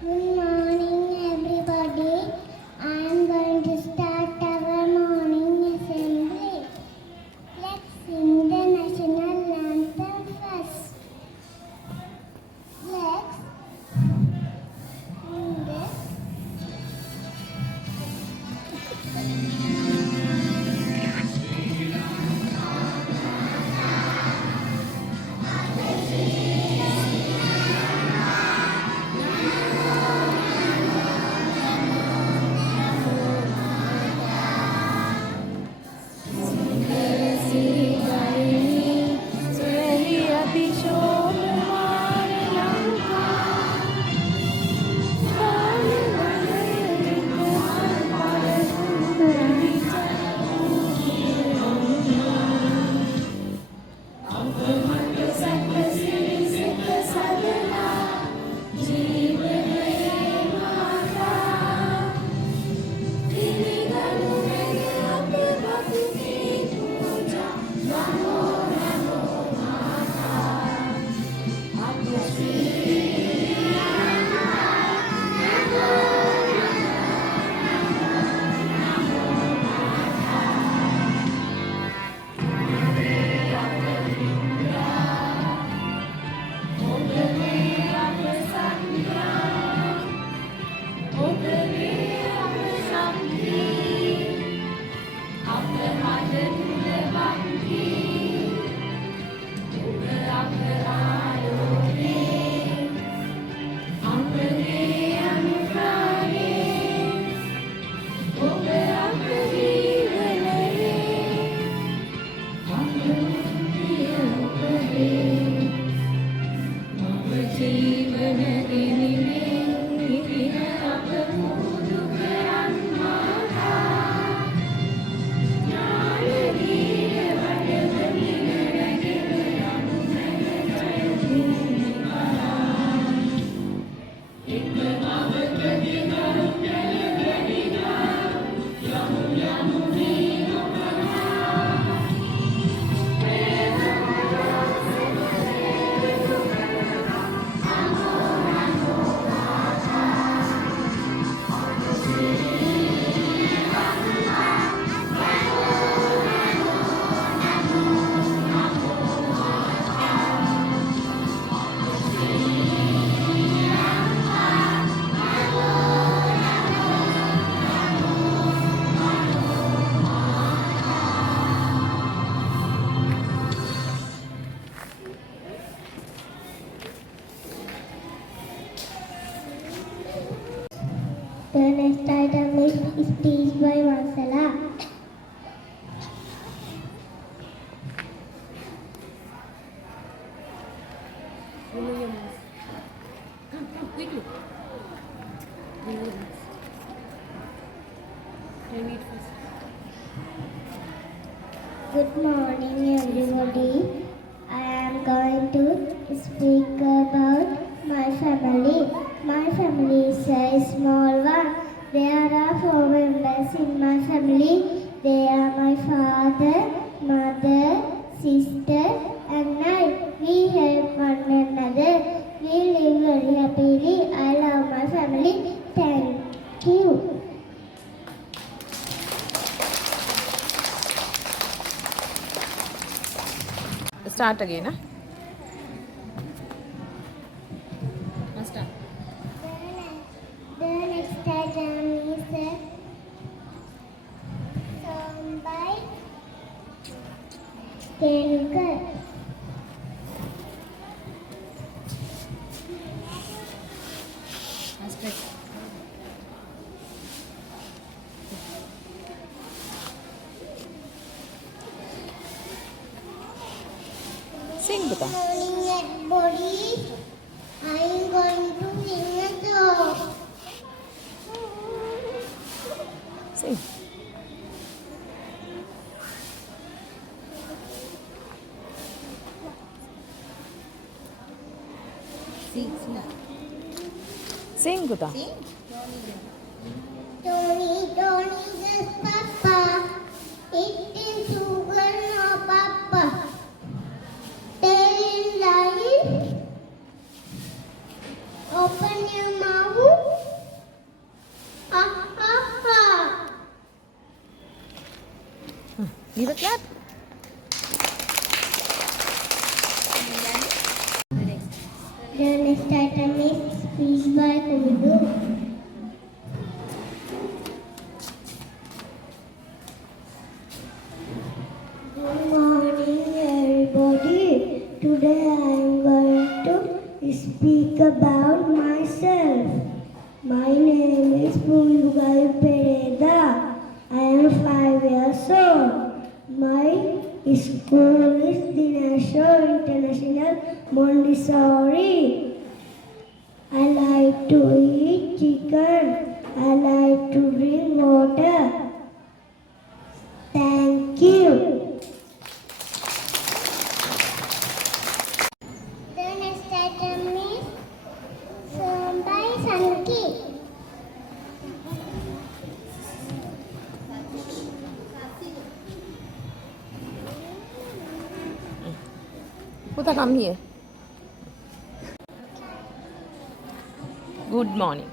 Good morning, everybody. I am going to start our morning assembly. Let's sing the national anthem first. Let's sing this. The next item is speech by Marcella. Remove your mask. Come, quickly. Remove your mask. Remove it first. Good morning, everybody. I am going to speak about my family. My family is a small one. There are 4 members in my family. They are my father, mother, sister, and I. We help one another. We live very happily. I love my family. Thank you. Start again. Huh? Start. The next item is a song by Tenukar. Start. Sing, Buta. Morning, everybody. I am going to sing a song. Sing. See. Sing, Buta. See? Tony, just Papa. Eating sugar, no Papa. Telling lies. Open your mouth. Give a clap. The next item is speech by Kubidu. Good morning, everybody. Today I am going to speak about myself. My name is Pulugai Pereda. I am 5 years old. My school is Dinasho International Montessori. I like to eat chicken. I like to drink water. Thank you. The next item is sung by Sanki. Puta, come here. Good morning.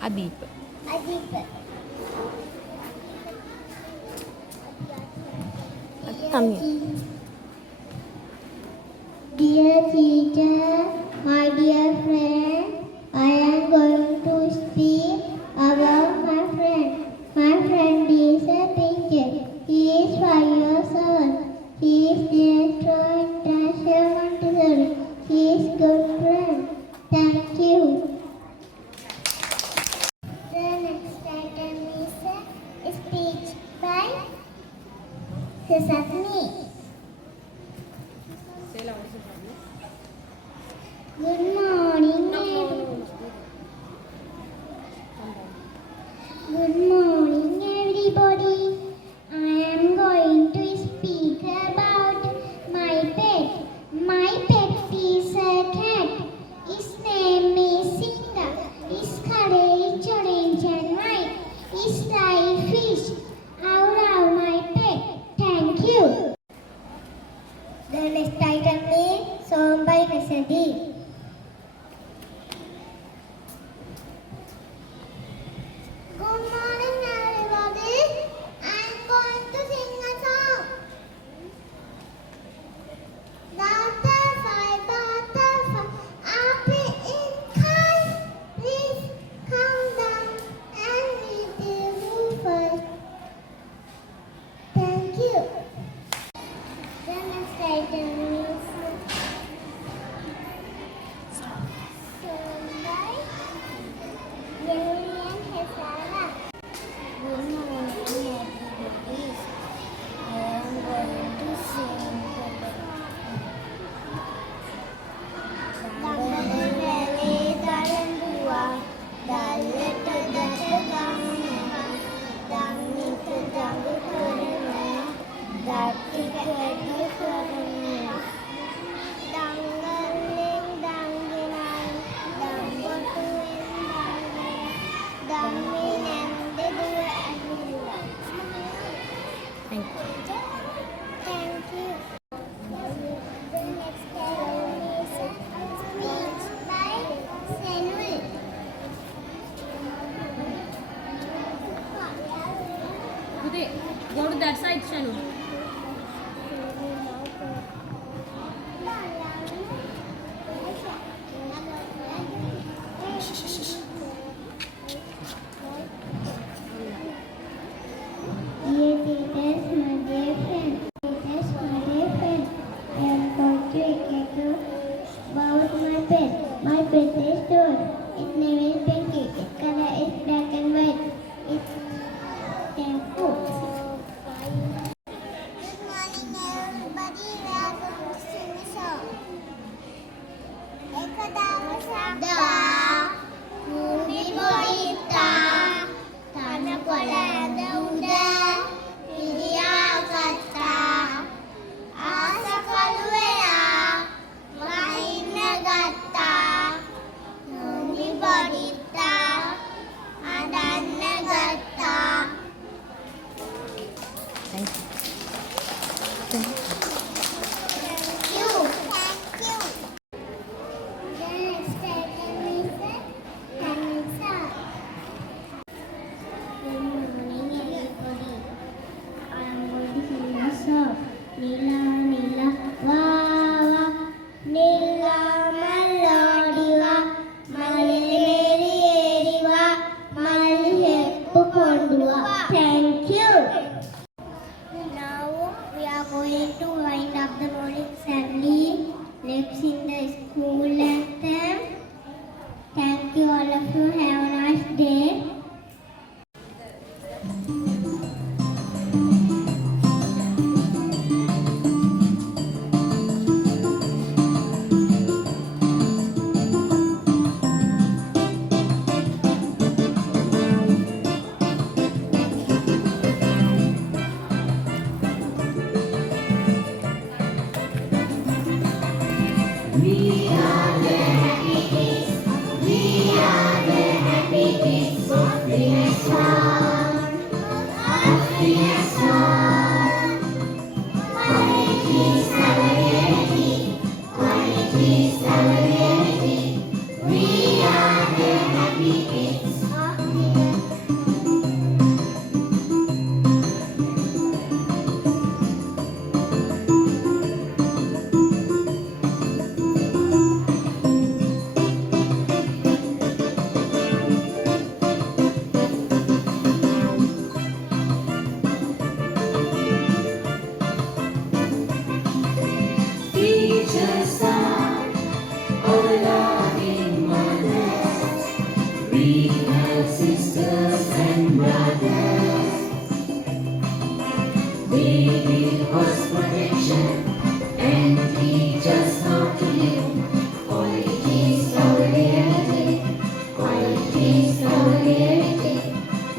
Adip. Come here. Dear teacher, my dear friend, I am going to speak about my friend. My friend is a teacher. He is 5 years old. He is director International Montessori. He is good friend. Thank you. The next item is a speech by Sesame. Say loud. Good morning. Good morning, everybody. I am going to speak about my pet. My pet is a cat. His name is Singa. His color is orange and white. His like fish. I love my pet. Thank you. The next item is sung by Nasadi. Good morning, everybody. I'm going to sing a song. Butterfly, butterfly, up in sky. Please come down and meet the roofer. Thank you. The next item is sung by Yemi and Hesara. Good morning, everybody. I am going to sing Dangalale Dalandua, Daleta Datagana, Danita Dangakurana, Datika Kurana, Dangaling Danginan, Dambatuin Danginan, Damin and the Dua. Thank you. Thank you. The next item is speech by Senul. Uday, go to that side, Shanu. Dear teachers, my dear friend. Teachers, my dear friend. I am going to explain about my pet. My pet is Toad. Its name is Pinky. Its color is black and white. It's thankful. Thank you. Nila, Nila, wa, wa, Nila, Melody, wa, Malili, Eri, wa, Malili, Pukondu, wa. Thank you. Now we are going to wind up the morning assembly. Let's sing the school anthem. Thank you all of you. Have a nice day. Teachers are all the loving mothers. We have sisters and brothers. They give us protection and teach us how to live. Quality is our reality. Quality is our reality.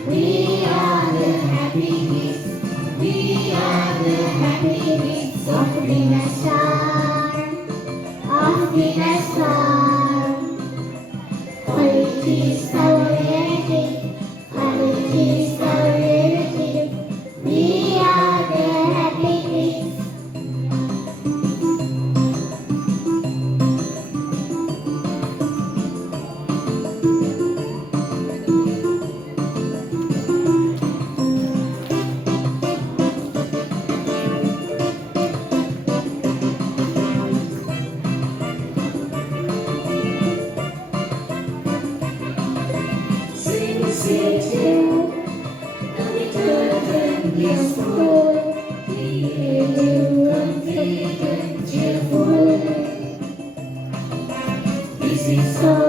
We are the happy kids. We are the happy kids of the star. Of the star. Quality is our reality. Quality is our reality. We are the happy kids. Sing, sing, sing. And we turn this school. Be complete and cheerful. This is all.